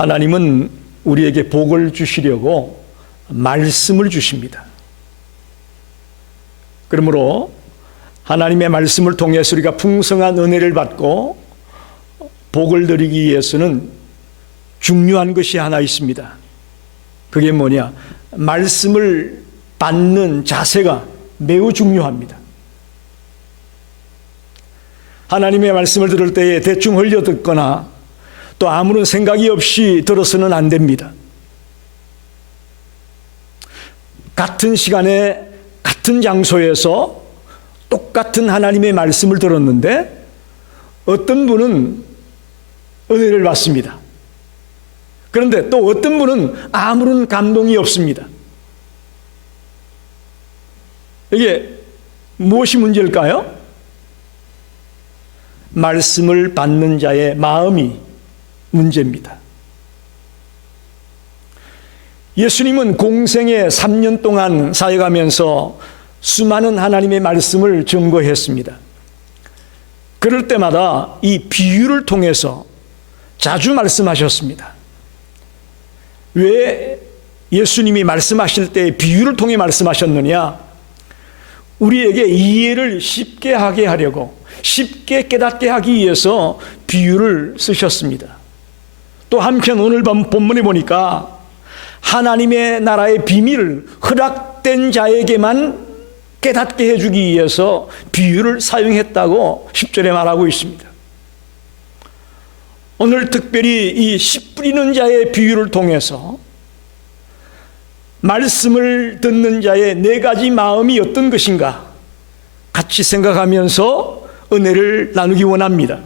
하나님은 우리에게 복을 주시려고 말씀을 주십니다. 그러므로 하나님의 말씀을 통해서 우리가 풍성한 은혜를 받고 복을 누리기 위해서는 중요한 것이 하나 있습니다. 그게 뭐냐? 말씀을 받는 자세가 매우 중요합니다. 하나님의 말씀을 들을 때에 대충 흘려 듣거나 또 아무런 생각이 없이 들어서는 안 됩니다. 같은 시간에 같은 장소에서 똑같은 하나님의 말씀을 들었는데 어떤 분은 은혜를 받습니다. 그런데 또 어떤 분은 아무런 감동이 없습니다. 이게 무엇이 문제일까요? 말씀을 받는 자의 마음이 문제입니다. 예수님은 공생에 3년 동안 사역하면서 수많은 하나님의 말씀을 증거했습니다. 그럴 때마다 이 비유를 통해서 자주 말씀하셨습니다. 왜 예수님이 말씀하실 때 비유를 통해 말씀하셨느냐? 우리에게 이해를 쉽게 하게 하려고, 쉽게 깨닫게 하기 위해서 비유를 쓰셨습니다. 또 한편 오늘 본문에 보니까 하나님의 나라의 비밀을 허락된 자에게만 깨닫게 해주기 위해서 비유를 사용했다고 10절에 말하고 있습니다. 오늘 특별히 이 씨 뿌리는 자의 비유를 통해서 말씀을 듣는 자의 네 가지 마음이 어떤 것인가 같이 생각하면서 은혜를 나누기 원합니다.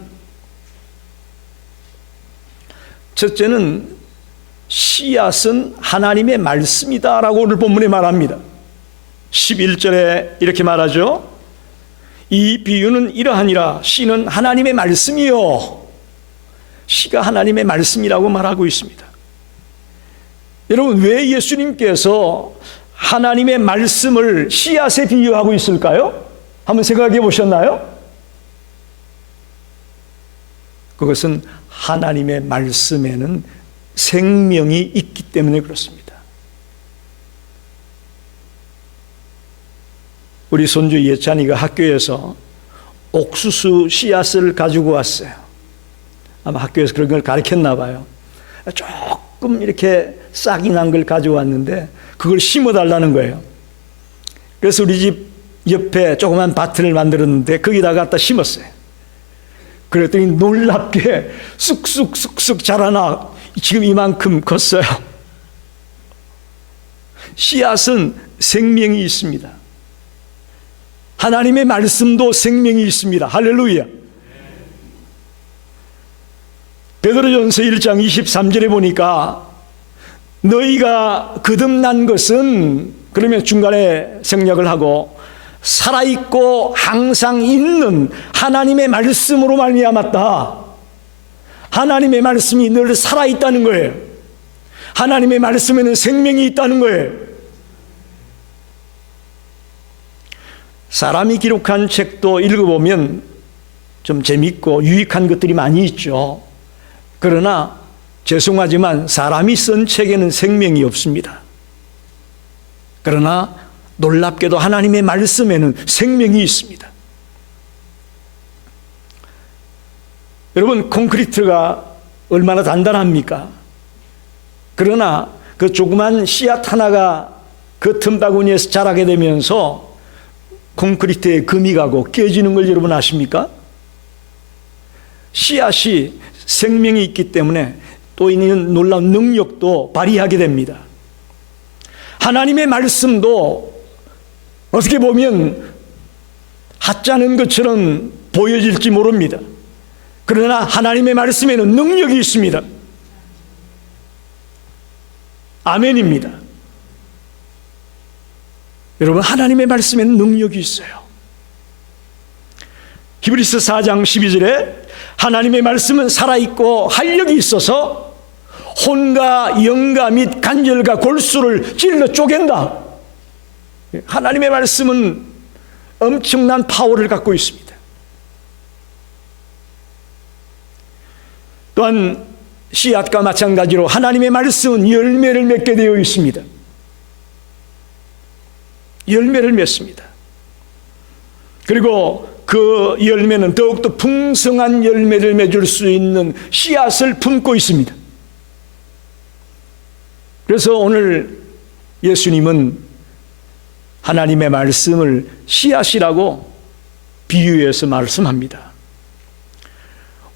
첫째는 씨앗은 하나님의 말씀이다라고 오늘 본문에 말합니다. 11절에 이렇게 말하죠. 이 비유는 이러하니라. 씨는 하나님의 말씀이요. 씨가 하나님의 말씀이라고 말하고 있습니다. 여러분, 왜 예수님께서 하나님의 말씀을 씨앗에 비유하고 있을까요? 한번 생각해 보셨나요? 그것은 하나님의 말씀에는 생명이 있기 때문에 그렇습니다. 우리 손주 예찬이가 학교에서 옥수수 씨앗을 가지고 왔어요. 아마 학교에서 그런 걸 가르쳤나 봐요. 조금 이렇게 싹이 난 걸 가져왔는데 그걸 심어달라는 거예요. 그래서 우리 집 옆에 조그만 밭을 만들었는데 거기다 갖다 심었어요. 그랬더니 놀랍게 쑥쑥쑥쑥 자라나 지금 이만큼 컸어요. 씨앗은 생명이 있습니다. 하나님의 말씀도 생명이 있습니다. 할렐루야. 베드로전서 1장 23절에 보니까 너희가 거듭난 것은, 그러면 중간에 생략을 하고, 살아있고 항상 있는 하나님의 말씀으로 말미암았다. 하나님의 말씀이 늘 살아있다는 거예요. 하나님의 말씀에는 생명이 있다는 거예요. 사람이 기록한 책도 읽어보면 좀 재밌고 유익한 것들이 많이 있죠. 그러나 죄송하지만 사람이 쓴 책에는 생명이 없습니다. 그러나 놀랍게도 하나님의 말씀에는 생명이 있습니다. 여러분, 콘크리트가 얼마나 단단합니까? 그러나 그 조그만 씨앗 하나가 그 틈바구니에서 자라게 되면서 콘크리트에 금이 가고 깨지는 걸 여러분 아십니까? 씨앗이 생명이 있기 때문에 또 있는 놀라운 능력도 발휘하게 됩니다. 하나님의 말씀도 어떻게 보면 하찮은 것처럼 보여질지 모릅니다. 그러나 하나님의 말씀에는 능력이 있습니다. 아멘입니다. 여러분, 하나님의 말씀에는 능력이 있어요. 히브리서 4장 12절에 하나님의 말씀은 살아있고 활력이 있어서 혼과 영과 및 관절과 골수를 찔러 쪼갠다. 하나님의 말씀은 엄청난 파워를 갖고 있습니다. 또한 씨앗과 마찬가지로 하나님의 말씀은 열매를 맺게 되어 있습니다. 열매를 맺습니다. 그리고 그 열매는 더욱더 풍성한 열매를 맺을 수 있는 씨앗을 품고 있습니다. 그래서 오늘 예수님은 하나님의 말씀을 씨앗이라고 비유해서 말씀합니다.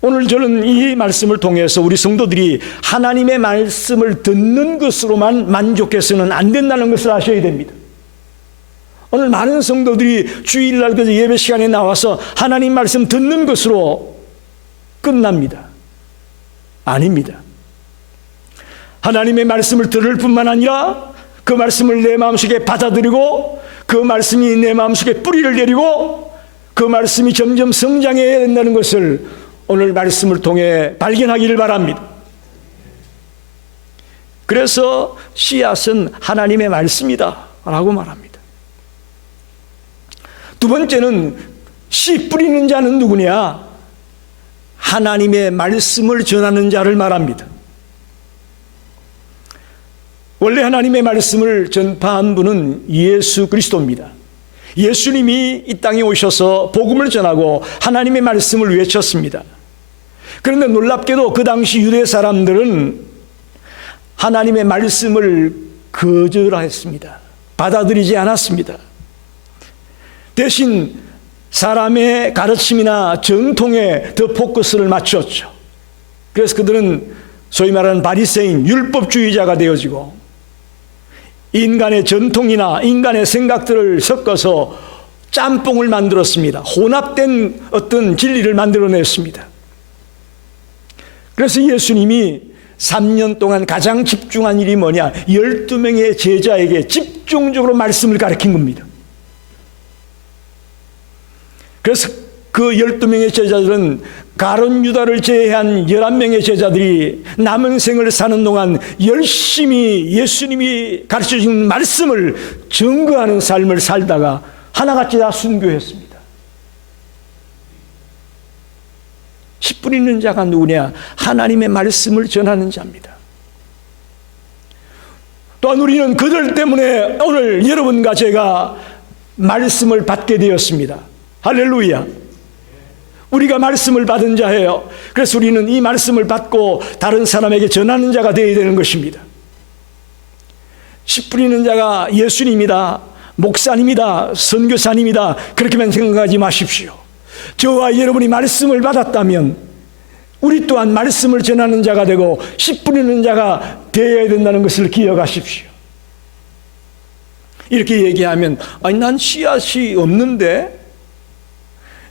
오늘 저는 이 말씀을 통해서 우리 성도들이 하나님의 말씀을 듣는 것으로만 만족해서는 안 된다는 것을 아셔야 됩니다. 오늘 많은 성도들이 주일날 그 예배 시간에 나와서 하나님 말씀 듣는 것으로 끝납니다. 아닙니다. 하나님의 말씀을 들을 뿐만 아니라 그 말씀을 내 마음속에 받아들이고 그 말씀이 내 마음속에 뿌리를 내리고 그 말씀이 점점 성장해야 된다는 것을 오늘 말씀을 통해 발견하기를 바랍니다. 그래서 씨앗은 하나님의 말씀이다 라고 말합니다. 두 번째는 씨 뿌리는 자는 누구냐? 하나님의 말씀을 전하는 자를 말합니다. 원래 하나님의 말씀을 전파한 분은 예수 그리스도입니다. 예수님이 이 땅에 오셔서 복음을 전하고 하나님의 말씀을 외쳤습니다. 그런데 놀랍게도 그 당시 유대 사람들은 하나님의 말씀을 거절했습니다. 받아들이지 않았습니다. 대신 사람의 가르침이나 전통에 더 포커스를 맞췄죠. 그래서 그들은 소위 말하는 바리새인, 율법주의자가 되어지고 인간의 전통이나 인간의 생각들을 섞어서 짬뽕을 만들었습니다. 혼합된 어떤 진리를 만들어냈습니다. 그래서 예수님이 3년 동안 가장 집중한 일이 뭐냐? 12명의 제자에게 집중적으로 말씀을 가르친 겁니다. 그래서 그 12명의 제자들은 가룟 유다를 제외한 11명의 제자들이 남은 생을 사는 동안 열심히 예수님이 가르쳐주신 말씀을 증거하는 삶을 살다가 하나같이 다 순교했습니다. 씨 뿌리는 자가 누구냐? 하나님의 말씀을 전하는 자입니다. 또한 우리는 그들 때문에 오늘 여러분과 제가 말씀을 받게 되었습니다. 할렐루야. 우리가 말씀을 받은 자예요. 그래서 우리는 이 말씀을 받고 다른 사람에게 전하는 자가 되어야 되는 것입니다. 씨 뿌리는 자가 예수님이다, 목사님이다, 선교사님이다, 그렇게만 생각하지 마십시오. 저와 여러분이 말씀을 받았다면 우리 또한 말씀을 전하는 자가 되고 씨 뿌리는 자가 되어야 된다는 것을 기억하십시오. 이렇게 얘기하면 아니 난 씨앗이 없는데,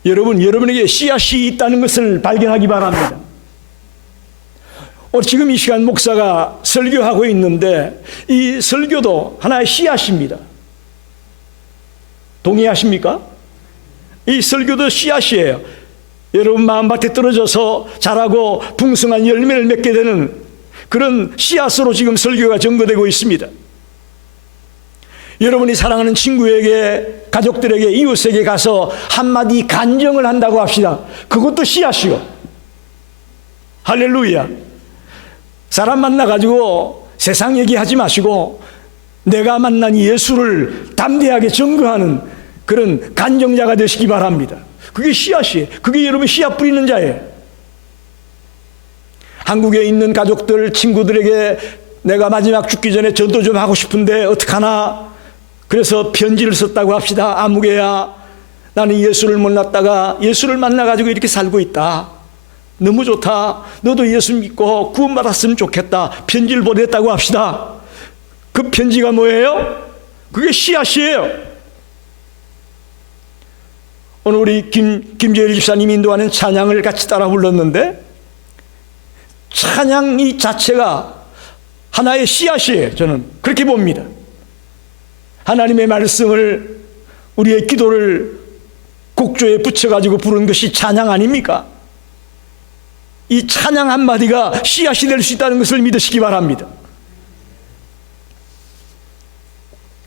여러분에게 씨앗이 있다는 것을 발견하기 바랍니다. 지금 이 시간 목사가 설교하고 있는데 이 설교도 하나의 씨앗입니다. 동의하십니까? 이 설교도 씨앗이에요. 여러분 마음밭에 떨어져서 자라고 풍성한 열매를 맺게 되는 그런 씨앗으로 지금 설교가 전거되고 있습니다. 여러분이 사랑하는 친구에게, 가족들에게, 이웃에게 가서 한마디 간정을 한다고 합시다. 그것도 씨앗이요. 할렐루야. 사람 만나가지고 세상 얘기하지 마시고 내가 만난 예수를 담대하게 증거하는 그런 간정자가 되시기 바랍니다. 그게 씨앗이에요. 그게 여러분 씨앗 뿌리는 자예요. 한국에 있는 가족들, 친구들에게 내가 마지막 죽기 전에 전도 좀 하고 싶은데 어떡하나? 그래서 편지를 썼다고 합시다. 아무개야, 나는 예수를 만났다가 예수를 만나가지고 이렇게 살고 있다. 너무 좋다. 너도 예수 믿고 구원받았으면 좋겠다. 편지를 보냈다고 합시다. 그 편지가 뭐예요? 그게 씨앗이에요. 오늘 우리 김재일 집사님이 인도하는 찬양을 같이 따라 불렀는데 찬양 이 자체가 하나의 씨앗이에요. 저는 그렇게 봅니다. 하나님의 말씀을 우리의 기도를 곡조에 붙여가지고 부른 것이 찬양 아닙니까? 이 찬양 한마디가 씨앗이 될 수 있다는 것을 믿으시기 바랍니다.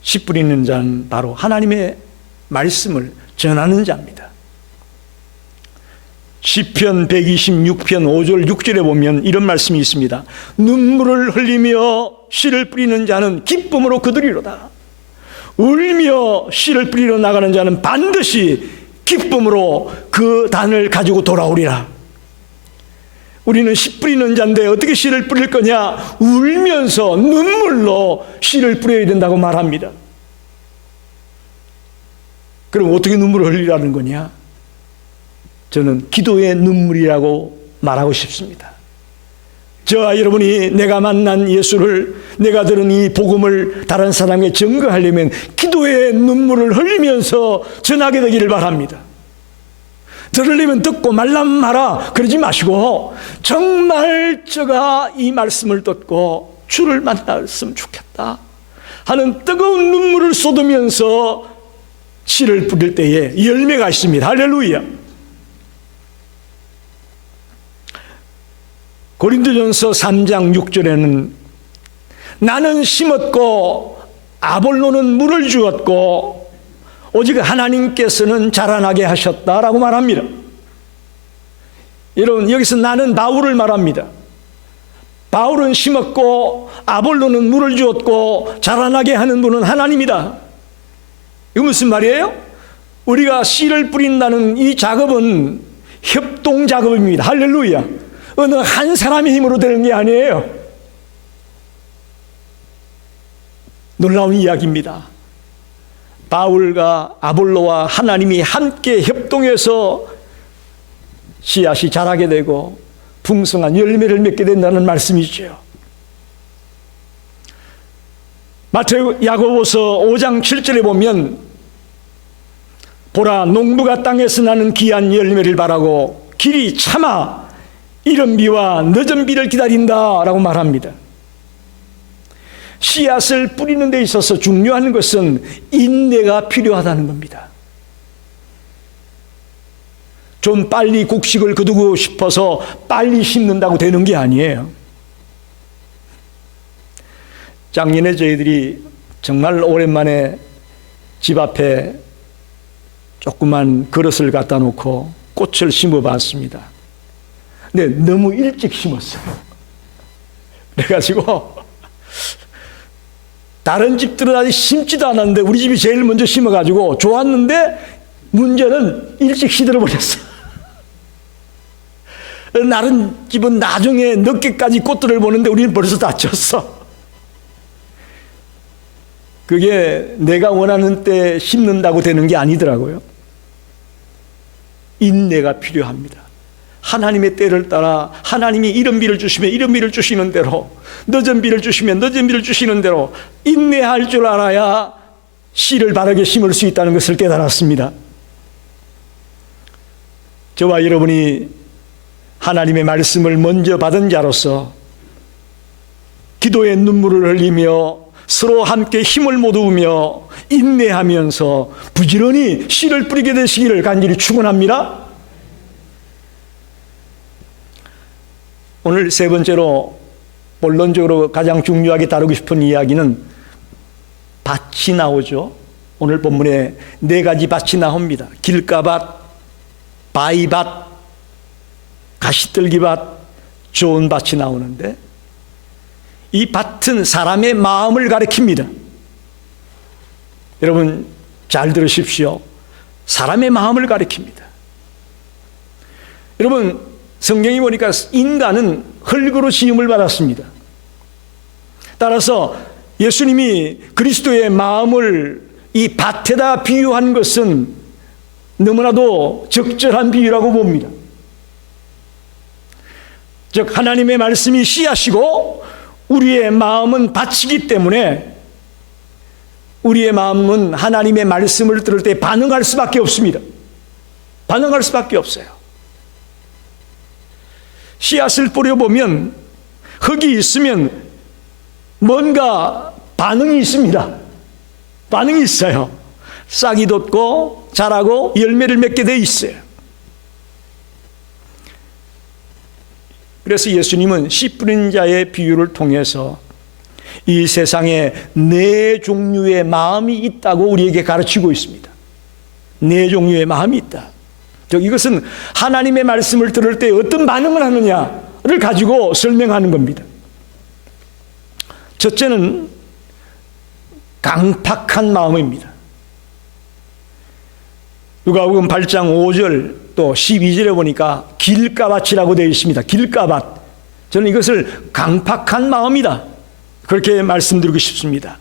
씨 뿌리는 자는 바로 하나님의 말씀을 전하는 자입니다. 시편 126편 5절 6절에 보면 이런 말씀이 있습니다. 눈물을 흘리며 씨를 뿌리는 자는 기쁨으로 거두리로다. 울며 씨를 뿌리러 나가는 자는 반드시 기쁨으로 그 단을 가지고 돌아오리라. 우리는 씨 뿌리는 자인데 어떻게 씨를 뿌릴 거냐? 울면서 눈물로 씨를 뿌려야 된다고 말합니다. 그럼 어떻게 눈물을 흘리라는 거냐? 저는 기도의 눈물이라고 말하고 싶습니다. 저와 여러분이 내가 만난 예수를, 내가 들은 이 복음을 다른 사람에게 증거하려면 기도의 눈물을 흘리면서 전하게 되기를 바랍니다. 들으려면 듣고 말라면 마라 그러지 마시고 정말 제가 이 말씀을 듣고 주를 만났으면 좋겠다 하는 뜨거운 눈물을 쏟으면서 씨를 뿌릴 때에 열매가 있습니다. 할렐루야. 고린도전서 3장 6절에는 나는 심었고 아볼로는 물을 주었고 오직 하나님께서는 자라나게 하셨다라고 말합니다. 여러분, 여기서 나는 바울을 말합니다. 바울은 심었고 아볼로는 물을 주었고 자라나게 하는 분은 하나님이다. 이거 무슨 말이에요? 우리가 씨를 뿌린다는 이 작업은 협동 작업입니다. 할렐루야. 어느 한 사람의 힘으로 되는 게 아니에요. 놀라운 이야기입니다. 바울과 아볼로와 하나님이 함께 협동해서 씨앗이 자라게 되고 풍성한 열매를 맺게 된다는 말씀이죠. 마태오 야고보서 5장 7절에 보면 보라 농부가 땅에서 나는 귀한 열매를 바라고 길이 참아 이른 비와 늦은 비를 기다린다라고 말합니다. 씨앗을 뿌리는 데 있어서 중요한 것은 인내가 필요하다는 겁니다. 좀 빨리 곡식을 거두고 싶어서 빨리 심는다고 되는 게 아니에요. 작년에 저희들이 정말 오랜만에 집 앞에 조그만 그릇을 갖다 놓고 꽃을 심어봤습니다. 근데 너무 일찍 심었어요. 그래가지고 다른 집들은 아직 심지도 않았는데 우리 집이 제일 먼저 심어가지고 좋았는데 문제는 일찍 시들어버렸어. 다른 집은 나중에 늦게까지 꽃들을 보는데 우리는 벌써 다쳤어. 그게 내가 원하는 때 심는다고 되는 게 아니더라고요. 인내가 필요합니다. 하나님의 때를 따라 하나님이 이른 비를 주시면 이른 비를 주시는 대로, 늦은 비를 주시면 늦은 비를 주시는 대로 인내할 줄 알아야 씨를 바르게 심을 수 있다는 것을 깨달았습니다. 저와 여러분이 하나님의 말씀을 먼저 받은 자로서 기도의 눈물을 흘리며 서로 함께 힘을 모으며 인내하면서 부지런히 씨를 뿌리게 되시기를 간절히 축원합니다. 오늘 세 번째로 본론적으로 가장 중요하게 다루고 싶은 이야기는 밭이 나오죠. 오늘 본문에 네 가지 밭이 나옵니다. 길가밭, 바위밭, 가시떨기밭, 좋은 밭이 나오는데 이 밭은 사람의 마음을 가리킵니다. 여러분 잘 들으십시오. 사람의 마음을 가리킵니다. 여러분 성경이 보니까 인간은 흙으로 지음을 받았습니다. 따라서 예수님이 그리스도의 마음을 이 밭에다 비유한 것은 너무나도 적절한 비유라고 봅니다. 즉 하나님의 말씀이 씨앗이고 우리의 마음은 밭이기 때문에 우리의 마음은 하나님의 말씀을 들을 때 반응할 수밖에 없습니다. 반응할 수밖에 없어요. 씨앗을 뿌려보면 흙이 있으면 뭔가 반응이 있습니다. 반응이 있어요. 싹이 돋고 자라고 열매를 맺게 돼 있어요. 그래서 예수님은 씨 뿌린 자의 비유를 통해서 이 세상에 네 종류의 마음이 있다고 우리에게 가르치고 있습니다. 네 종류의 마음이 있다. 이것은 하나님의 말씀을 들을 때 어떤 반응을 하느냐를 가지고 설명하는 겁니다. 첫째는 강팍한 마음입니다. 누가복음 8장 5절 또 12절에 보니까 길가밭이라고 되어 있습니다. 길가밭. 저는 이것을 강팍한 마음이다, 그렇게 말씀드리고 싶습니다.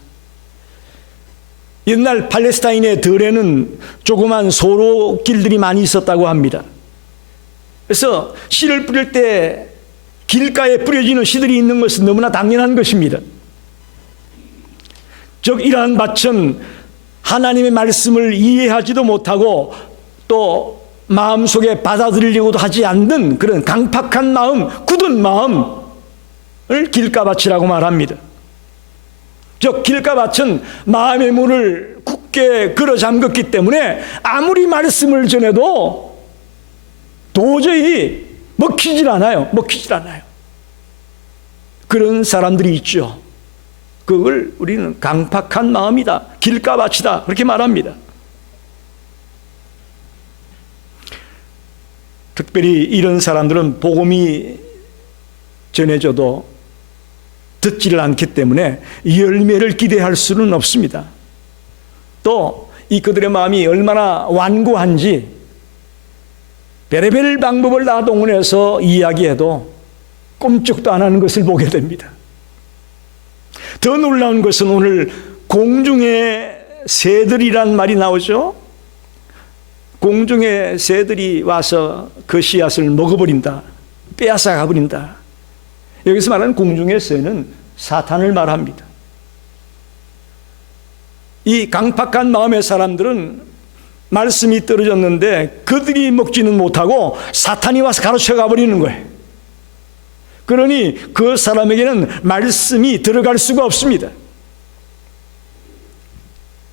옛날 팔레스타인의 들에는 조그만 소로길들이 많이 있었다고 합니다. 그래서 씨를 뿌릴 때 길가에 뿌려지는 씨들이 있는 것은 너무나 당연한 것입니다. 즉 이러한 밭은 하나님의 말씀을 이해하지도 못하고 또 마음속에 받아들이려고도 하지 않는 그런 강팍한 마음, 굳은 마음을 길가밭이라고 말합니다. 즉 길가밭은 마음의 문을 굳게 걸어 잠겼기 때문에 아무리 말씀을 전해도 도저히 먹히질 않아요. 그런 사람들이 있죠. 그걸 우리는 강팍한 마음이다, 길가밭이다, 그렇게 말합니다. 특별히 이런 사람들은 복음이 전해져도 듣지를 않기 때문에 열매를 기대할 수는 없습니다. 또 이 그들의 마음이 얼마나 완고한지 별의별 방법을 다 동원해서 이야기해도 꼼짝도 안 하는 것을 보게 됩니다. 더 놀라운 것은 오늘 공중의 새들이란 말이 나오죠. 공중의 새들이 와서 그 씨앗을 먹어버린다, 빼앗아 가버린다. 여기서 말하는 공중의 새는 사탄을 말합니다. 이 강팍한 마음의 사람들은 말씀이 떨어졌는데 그들이 먹지는 못하고 사탄이 와서 가로채 가버리는 거예요. 그러니 그 사람에게는 말씀이 들어갈 수가 없습니다.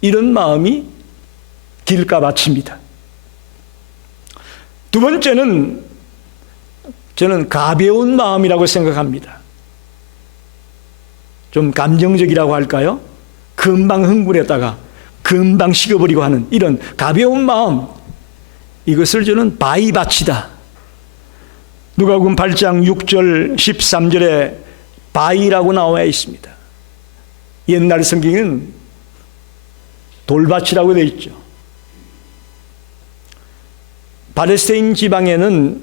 이런 마음이 길가밭입니다. 두 번째는 저는 가벼운 마음이라고 생각합니다. 좀 감정적이라고 할까요? 금방 흥분했다가 금방 식어버리고 하는 이런 가벼운 마음, 이것을 저는 바위밭이다. 누가복음 8장 6절 13절에 바위라고 나와 있습니다. 옛날 성경에는 돌밭이라고 되어 있죠. 팔레스타인 지방에는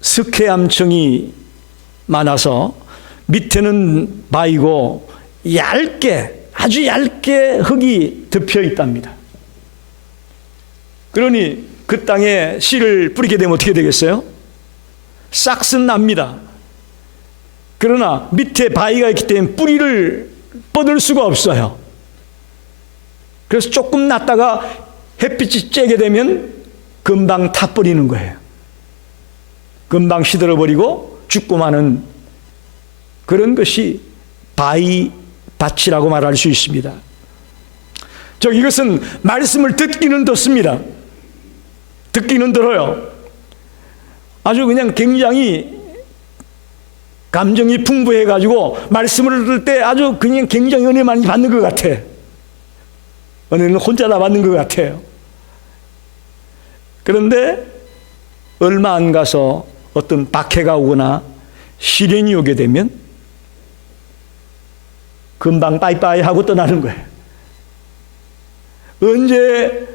석회암청이 많아서 밑에는 바위고 아주 얇게 흙이 덮여 있답니다. 그러니 그 땅에 씨를 뿌리게 되면 어떻게 되겠어요? 싹은 납니다. 그러나 밑에 바위가 있기 때문에 뿌리를 뻗을 수가 없어요. 그래서 조금 놨다가 햇빛이 쬐게 되면 금방 타버리는 거예요. 금방 시들어버리고 죽고 마는 그런 것이 바위밭이라고 말할 수 있습니다. 이것은 말씀을 듣기는 듣습니다. 듣기는 들어요. 아주 그냥 굉장히 감정이 풍부해가지고 말씀을 들을 때 아주 그냥 굉장히 은혜 많이 받는 것 같아. 은혜는 혼자 다 받는 것 같아요. 그런데 얼마 안 가서 어떤 박해가 오거나 시련이 오게 되면 금방 빠이빠이 하고 떠나는 거예요. 언제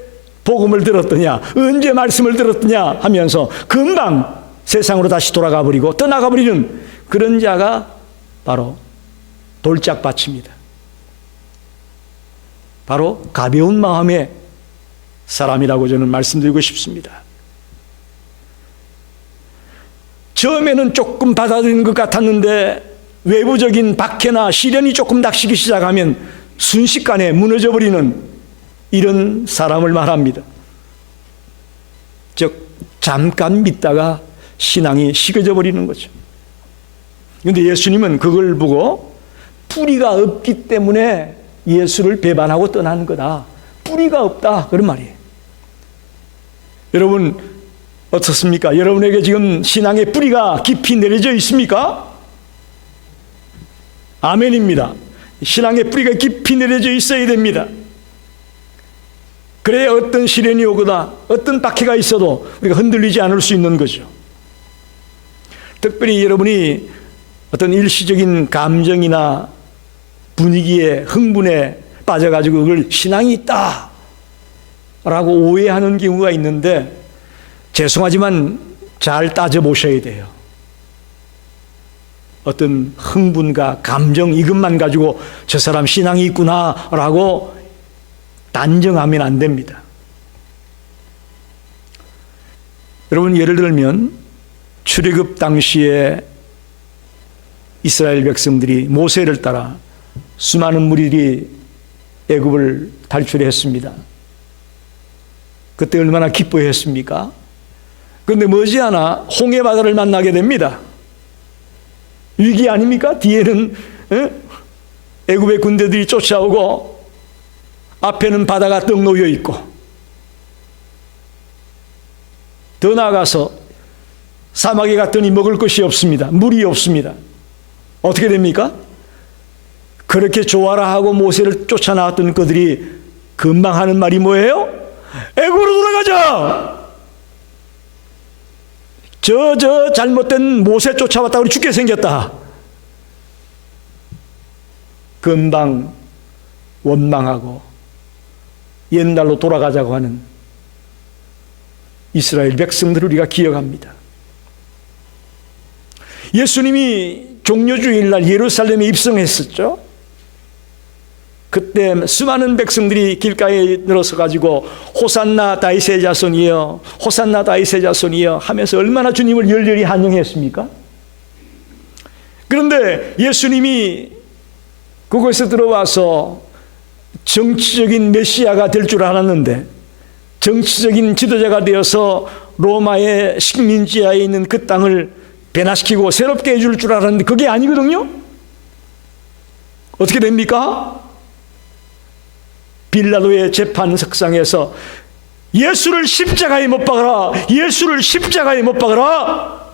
복음을 들었더냐, 언제 말씀을 들었더냐 하면서 금방 세상으로 다시 돌아가 버리고 떠나가 버리는 그런 자가 바로 돌짝밭입니다. 바로 가벼운 마음의 사람이라고 저는 말씀드리고 싶습니다. 처음에는 조금 받아들이는 것 같았는데 외부적인 박해나 시련이 조금 닥치기 시작하면 순식간에 무너져 버리는 이런 사람을 말합니다. 즉 잠깐 믿다가 신앙이 식어져 버리는 거죠. 그런데 예수님은 그걸 보고 뿌리가 없기 때문에 예수를 배반하고 떠나는 거다. 뿌리가 없다, 그런 말이에요. 여러분 어떻습니까? 여러분에게 지금 신앙의 뿌리가 깊이 내려져 있습니까? 아멘입니다. 신앙의 뿌리가 깊이 내려져 있어야 됩니다. 그래야 어떤 시련이 오거나 어떤 박해가 있어도 우리가 흔들리지 않을 수 있는 거죠. 특별히 여러분이 어떤 일시적인 감정이나 분위기에 흥분에 빠져가지고 그걸 신앙이 있다 라고 오해하는 경우가 있는데, 죄송하지만 잘 따져보셔야 돼요. 어떤 흥분과 감정 이것만 가지고 저 사람 신앙이 있구나 라고 단정하면 안 됩니다. 여러분, 예를 들면 출애굽 당시에 이스라엘 백성들이 모세를 따라 수많은 무리들이 애굽을 탈출했습니다. 그때 얼마나 기뻐했습니까? 그런데 머지않아 홍해 바다를 만나게 됩니다. 위기 아닙니까? 뒤에는 애굽의 군대들이 쫓아오고 앞에는 바다가 떡 놓여 있고, 더 나아가서 사막에 갔더니 먹을 것이 없습니다. 물이 없습니다. 어떻게 됩니까? 그렇게 좋아라 하고 모세를 쫓아나왔던 그들이 금방 하는 말이 뭐예요? 애굽으로 돌아가자! 저 잘못된 모세 쫓아왔다고 우리 죽게 생겼다. 금방 원망하고 옛날로 돌아가자고 하는 이스라엘 백성들을 우리가 기억합니다. 예수님이 종려주일날 예루살렘에 입성했었죠. 그때 수많은 백성들이 길가에 늘어서 가지고 호산나 다윗의 자손이여, 호산나 다윗의 자손이여 하면서 얼마나 주님을 열렬히 환영했습니까? 그런데 예수님이 그곳에 들어와서 정치적인 메시아가 될 줄 알았는데, 정치적인 지도자가 되어서 로마의 식민지하에 있는 그 땅을 변화시키고 새롭게 해줄 줄 알았는데 그게 아니거든요. 어떻게 됩니까? 빌라도의 재판석상에서 예수를 십자가에 못 박아라, 예수를 십자가에 못 박아라.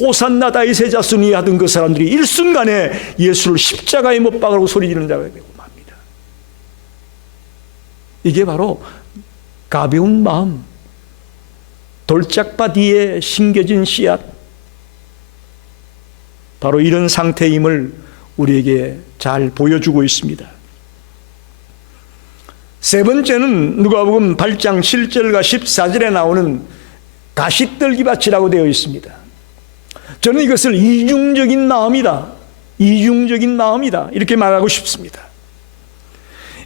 호산나 다윗의 자손이 하던 그 사람들이 일순간에 예수를 십자가에 못 박으라고 소리 지르는 자가 되고 맙니다. 이게 바로 가벼운 마음, 돌짝밭 위에 심겨진 씨앗, 바로 이런 상태임을 우리에게 잘 보여주고 있습니다. 세 번째는 누가복음 8장 7절과 14절에 나오는 가시떨기밭이라고 되어 있습니다. 저는 이것을 이중적인 마음이다, 이중적인 마음이다 이렇게 말하고 싶습니다.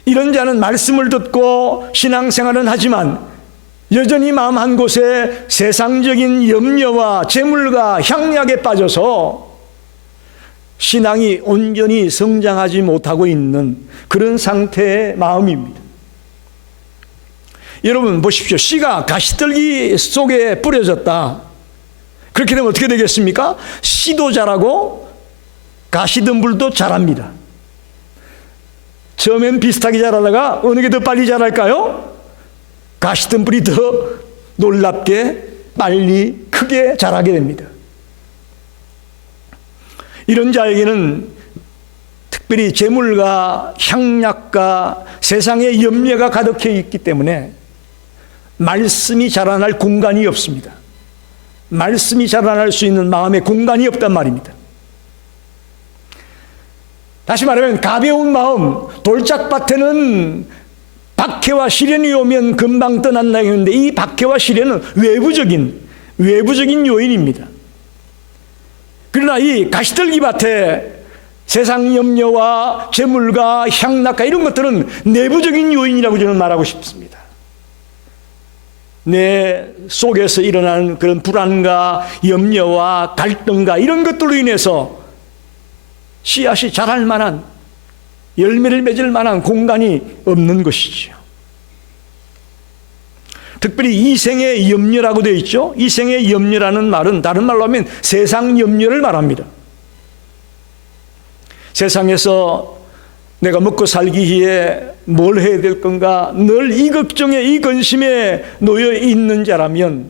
이런 자는 말씀을 듣고 신앙생활은 하지만 여전히 마음 한 곳에 세상적인 염려와 재물과 향락에 빠져서 신앙이 온전히 성장하지 못하고 있는 그런 상태의 마음입니다. 여러분 보십시오. 씨가 가시떨기 속에 뿌려졌다. 그렇게 되면 어떻게 되겠습니까? 씨도 자라고 가시덤불도 자랍니다. 처음엔 비슷하게 자라다가 어느 게 더 빨리 자랄까요? 가시덤불이 더 놀랍게 빨리 크게 자라게 됩니다. 이런 자에게는 특별히 재물과 향락과 세상의 염려가 가득해 있기 때문에 말씀이 자라날 공간이 없습니다. 말씀이 자라날 수 있는 마음의 공간이 없단 말입니다. 다시 말하면 가벼운 마음, 돌짝밭에는 박해와 시련이 오면 금방 떠난다 했는데 이 박해와 시련은 외부적인 요인입니다. 그러나 이 가시떨기밭에 세상 염려와 재물과 향락과 이런 것들은 내부적인 요인이라고 저는 말하고 싶습니다. 내 속에서 일어나는 그런 불안과 염려와 갈등과 이런 것들로 인해서 씨앗이 자랄 만한, 열매를 맺을 만한 공간이 없는 것이죠. 특별히 이생의 염려라고 되어 있죠. 이생의 염려라는 말은 다른 말로 하면 세상 염려를 말합니다. 세상에서 내가 먹고 살기 위해 뭘 해야 될 건가, 늘 이 걱정에 이 근심에 놓여 있는 자라면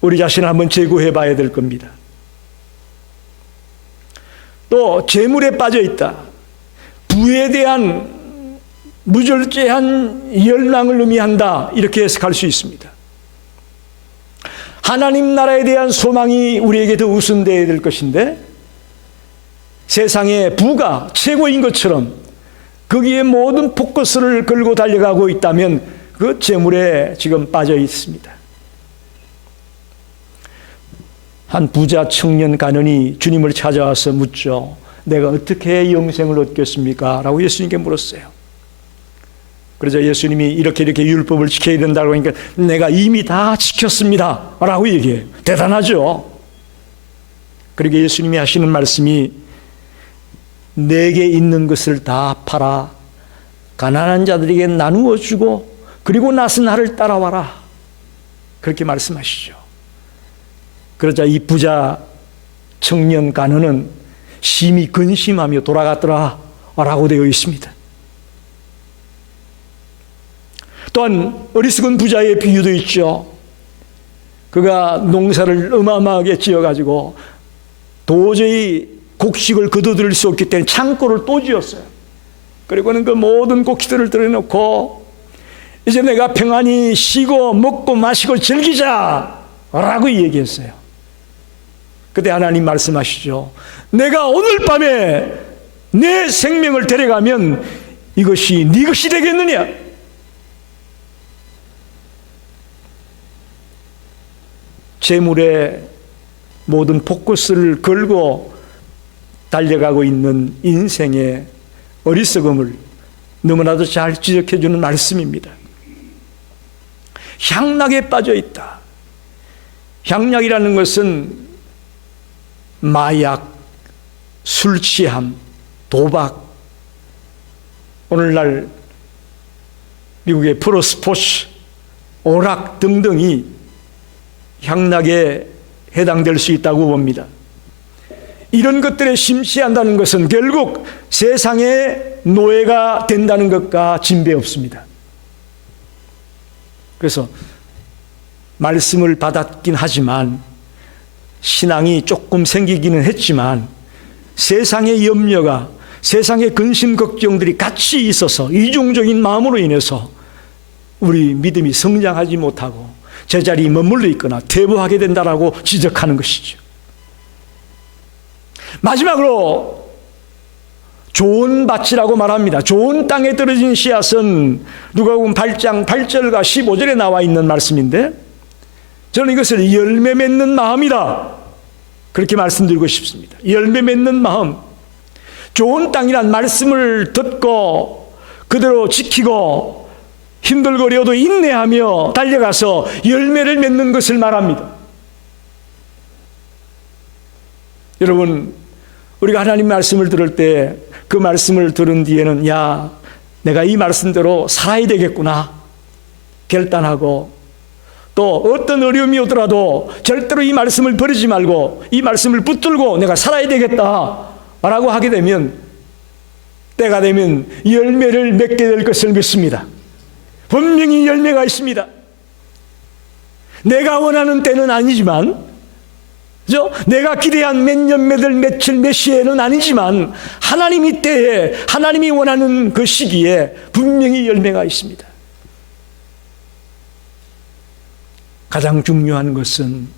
우리 자신을 한번 재고해 봐야 될 겁니다. 또 재물에 빠져 있다, 부에 대한 무절제한 열망을 의미한다, 이렇게 해석할 수 있습니다. 하나님 나라에 대한 소망이 우리에게 더 우선되어야 될 것인데, 세상의 부가 최고인 것처럼 거기에 모든 포커스를 걸고 달려가고 있다면 그 재물에 지금 빠져 있습니다. 한 부자 청년 가난이 주님을 찾아와서 묻죠. 내가 어떻게 영생을 얻겠습니까? 라고 예수님께 물었어요. 그러자 예수님이 이렇게 율법을 지켜야 된다고 하니까 내가 이미 다 지켰습니다 라고 얘기해요. 대단하죠? 그리고 예수님이 하시는 말씀이 내게 있는 것을 다 팔아 가난한 자들에게 나누어 주고 그리고 나서 나를 따라와라, 그렇게 말씀하시죠. 그러자 이 부자 청년 가난은 심히 근심하며 돌아갔더라 라고 되어 있습니다. 또한 어리석은 부자의 비유도 있죠. 그가 농사를 어마어마하게 지어가지고 도저히 곡식을 거둬들일 수 없기 때문에 창고를 또 지었어요. 그리고는 그 모든 곡식들을 들여놓고 이제 내가 평안히 쉬고 먹고 마시고 즐기자 라고 얘기했어요. 그때 하나님 말씀하시죠. 내가 오늘 밤에 내 생명을 데려가면 이것이 네 것이 되겠느냐? 재물에 모든 포커스를 걸고 달려가고 있는 인생의 어리석음을 너무나도 잘 지적해 주는 말씀입니다. 향락에 빠져 있다. 향락이라는 것은 마약, 술 취함, 도박, 오늘날 미국의 프로스포츠, 오락 등등이 향락에 해당될 수 있다고 봅니다. 이런 것들에 심취한다는 것은 결국 세상의 노예가 된다는 것과 진배 없습니다. 그래서 말씀을 받았긴 하지만 신앙이 조금 생기기는 했지만 세상의 염려가, 세상의 근심 걱정들이 같이 있어서 이중적인 마음으로 인해서 우리 믿음이 성장하지 못하고 제자리에 머물러 있거나 퇴보하게 된다라고 지적하는 것이죠. 마지막으로 좋은 밭이라고 말합니다. 좋은 땅에 떨어진 씨앗은 누가복음 8장 8절과 15절에 나와 있는 말씀인데, 저는 이것을 열매 맺는 마음이다, 그렇게 말씀드리고 싶습니다. 열매 맺는 마음. 좋은 땅이란 말씀을 듣고 그대로 지키고 힘들거려도 인내하며 달려가서 열매를 맺는 것을 말합니다. 여러분, 우리가 하나님 말씀을 들을 때 그 말씀을 들은 뒤에는 야, 내가 이 말씀대로 살아야 되겠구나 결단하고, 또 어떤 어려움이 오더라도 절대로 이 말씀을 버리지 말고 이 말씀을 붙들고 내가 살아야 되겠다 라고 하게 되면 때가 되면 열매를 맺게 될 것을 믿습니다. 분명히 열매가 있습니다. 내가 원하는 때는 아니지만, 내가 기대한 몇 년, 몇 월, 며칠, 몇 시에는 아니지만 하나님이 때에, 하나님이 원하는 그 시기에 분명히 열매가 있습니다. 가장 중요한 것은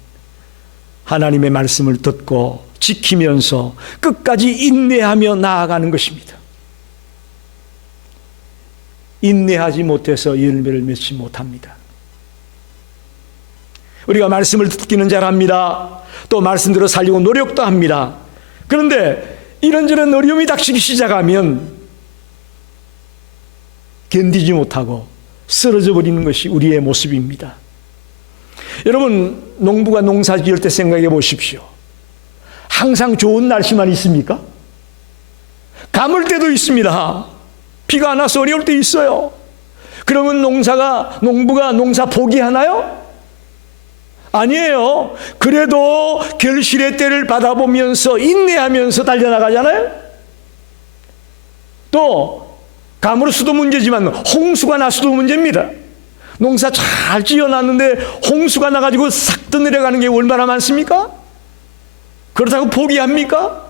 하나님의 말씀을 듣고 지키면서 끝까지 인내하며 나아가는 것입니다. 인내하지 못해서 열매를 맺지 못합니다. 우리가 말씀을 듣기는 잘합니다. 또 말씀대로 살려고 노력도 합니다. 그런데 이런저런 어려움이 닥치기 시작하면 견디지 못하고 쓰러져 버리는 것이 우리의 모습입니다. 여러분, 농부가 농사 지을 때 생각해 보십시오. 항상 좋은 날씨만 있습니까? 가물 때도 있습니다. 비가 안 와서 어려울 때 있어요. 그러면 농부가 농사 포기하나요? 아니에요. 그래도 결실의 때를 받아보면서 인내하면서 달려나가잖아요. 또 가물수도 문제지만 홍수가 나서도 문제입니다. 농사 잘 지어놨는데 홍수가 나가지고 싹 떠내려가는 게 얼마나 많습니까? 그렇다고 포기합니까?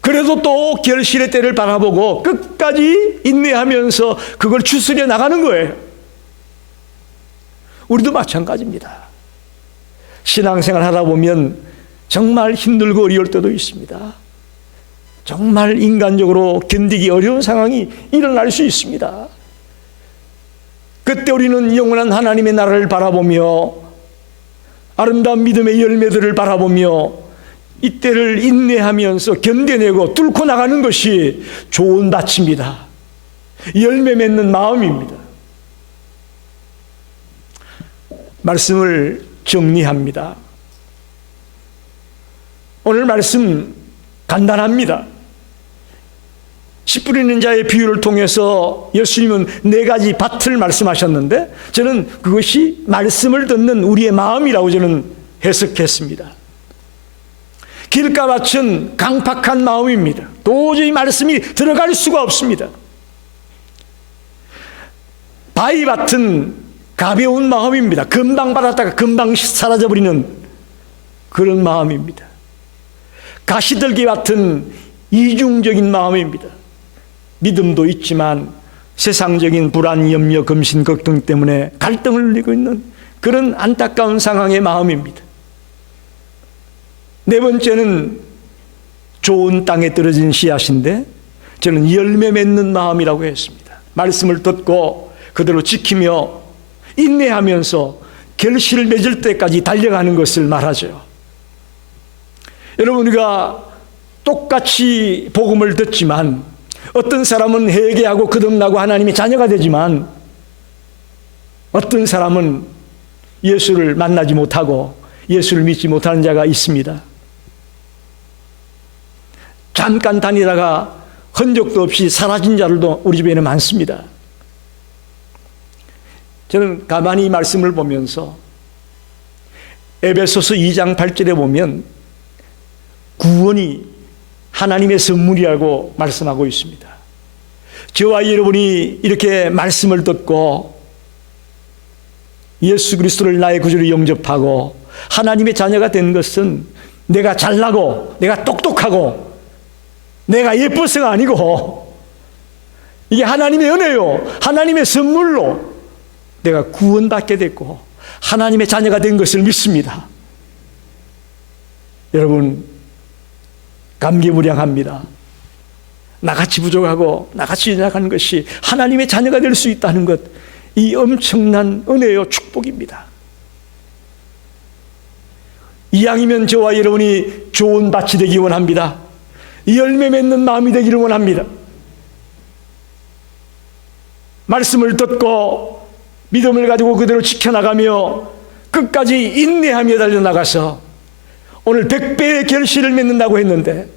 그래도 또 결실의 때를 바라보고 끝까지 인내하면서 그걸 추스려 나가는 거예요. 우리도 마찬가지입니다. 신앙생활 하다 보면 정말 힘들고 어려울 때도 있습니다. 정말 인간적으로 견디기 어려운 상황이 일어날 수 있습니다. 그때 우리는 영원한 하나님의 나라를 바라보며 아름다운 믿음의 열매들을 바라보며 이때를 인내하면서 견뎌내고 뚫고 나가는 것이 좋은 밭입니다. 열매 맺는 마음입니다. 말씀을 정리합니다. 오늘 말씀 간단합니다. 씨 뿌리는 자의 비유를 통해서 예수님은 4가지 밭을 말씀하셨는데 저는 그것이 말씀을 듣는 우리의 마음이라고 저는 해석했습니다. 길가밭은 강팍한 마음입니다. 도저히 말씀이 들어갈 수가 없습니다. 바위밭은 가벼운 마음입니다. 금방 받았다가 금방 사라져버리는 그런 마음입니다. 가시들기밭은 이중적인 마음입니다. 믿음도 있지만 세상적인 불안, 염려, 검신, 걱정 때문에 갈등을 누리고 있는 그런 안타까운 상황의 마음입니다. 4번째는 좋은 땅에 떨어진 씨앗인데 저는 열매 맺는 마음이라고 했습니다. 말씀을 듣고 그대로 지키며 인내하면서 결실을 맺을 때까지 달려가는 것을 말하죠. 여러분, 우리가 똑같이 복음을 듣지만 어떤 사람은 회개하고 거듭나고 하나님의 자녀가 되지만 어떤 사람은 예수를 만나지 못하고 예수를 믿지 못하는 자가 있습니다. 잠깐 다니다가 흔적도 없이 사라진 자들도 우리 주변에 많습니다. 저는 가만히 이 말씀을 보면서 에베소서 2장 8절에 보면 구원이 하나님의 선물이라고 말씀하고 있습니다. 저와 여러분이 이렇게 말씀을 듣고 예수 그리스도를 나의 구주로 영접하고 하나님의 자녀가 된 것은 내가 잘나고 내가 똑똑하고 내가 예뻐서가 아니고 이게 하나님의 은혜요, 하나님의 선물로 내가 구원받게 됐고 하나님의 자녀가 된 것을 믿습니다. 여러분, 감개무량합니다. 나같이 부족하고 나같이 연약한 것이 하나님의 자녀가 될 수 있다는 것, 이 엄청난 은혜요 축복입니다. 이왕이면 저와 여러분이 좋은 밭이 되기 원합니다. 열매 맺는 마음이 되기를 원합니다. 말씀을 듣고 믿음을 가지고 그대로 지켜나가며 끝까지 인내하며 달려나가서 오늘 100배의 결실을 맺는다고 했는데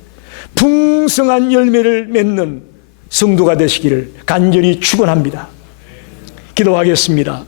풍성한 열매를 맺는 성도가 되시기를 간절히 축원합니다. 기도하겠습니다.